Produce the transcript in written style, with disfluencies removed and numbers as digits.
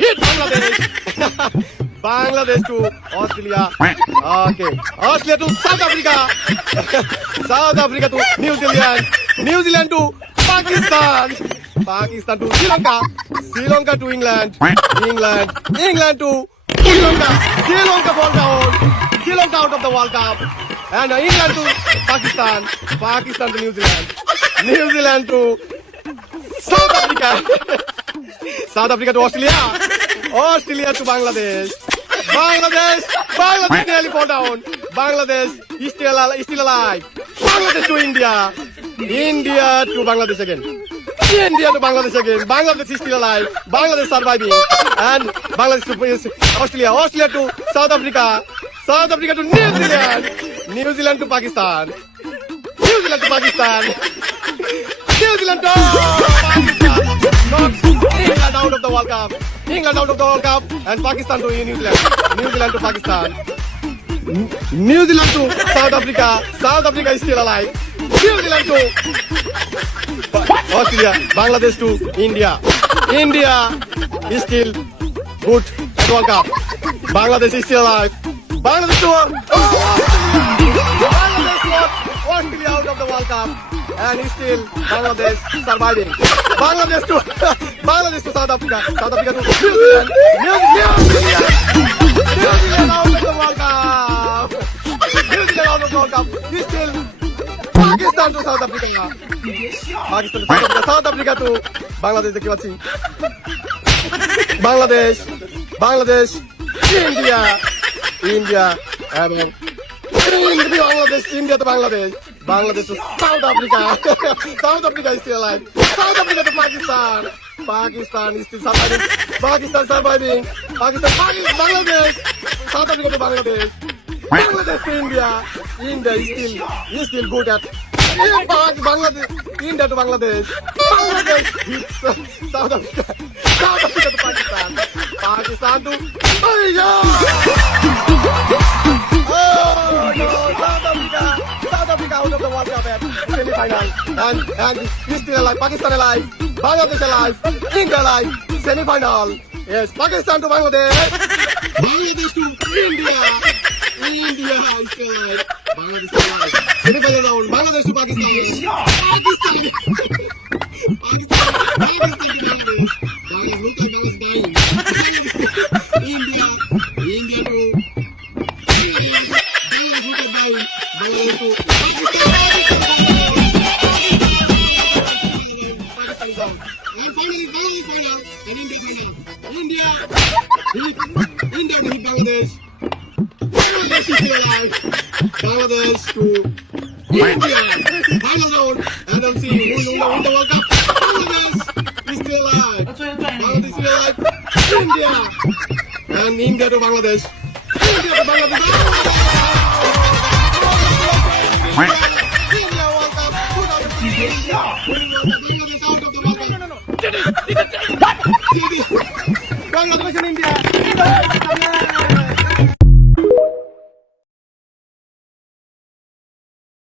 Hit Bangladesh. Bangladesh to Australia. Okay. Australia to South Africa. South Africa to New Zealand. New Zealand to Pakistan. Pakistan to Sri Lanka. Sri Lanka to England. England. England to Sri Lanka. Sri Lanka fall down. Sri Lanka out of the World Cup. And England to Pakistan. Pakistan to New Zealand. New Zealand to South Africa. South Africa to Australia. Australia to Bangladesh. Bangladesh. Bangladesh nearly fall down. Bangladesh is still alive. Bangladesh to India. India to Bangladesh again. India to Bangladesh again. Bangladesh is still alive. Bangladesh surviving. And Bangladesh to Australia. Australia to South Africa. South Africa to New Zealand. New Zealand to Pakistan. New Zealand to Pakistan. New Zealand to Pakistan. England out of the World Cup. England out of the World Cup. And Pakistan to New Zealand. New Zealand to Pakistan. New Zealand to South Africa. South Africa is still alive. New Zealand to Australia. Bangladesh to India. India is still good at World Cup. Bangladesh is still alive. Bangladesh to Australia out of the World Cup. And is still Bangladesh surviving. Bangladesh to South Africa. South Africa to New Zealand. New Zealand out of the World Cup. New Zealand out of the World Cup. Is still Pakistan to South Africa. Pakistan to South Africa. South Africa to Bangladesh দেখতে পাচ্ছি। Bangladesh, India এবং India to Bangladesh to South Africa. South Africa is still alive. South Africa to Pakistan. Pakistan is still surviving. Pakistan surviving. Bangladesh. South Africa to Bangladesh. Bangladesh to India. India is still good at Bangladesh. India to Bangladesh. Bangladesh hits South Africa. South Africa to Pakistan. Pakistan to South Africa out of the World Cup at semi-final. And is still alive. Pakistan alive. Bangladesh alive. India alive. Semi-final. Yes, Pakistan to Bangladesh. Bangladesh to India. India is still alive. Bangladesh still alive. Semi-final round. Bangladesh to Pakistan. Pakistan to Bangladesh. Bangladesh look like Bangladesh dying. India to Bangladesh look like dying. Bangladesh to Pakistan. Pakistan is out. And finally Bangladesh final and India final. India to hit Bangladesh. Bangladesh is still alive. Bangladesh to India. Final round. And let's see who will win the World Cup. Bangladesh is still alive. Bangladesh is still alive. India. And India to Bangladesh. India to Bangladesh. India World Cup 2016. Bangladesh out of the World Cup. Congratulations, India.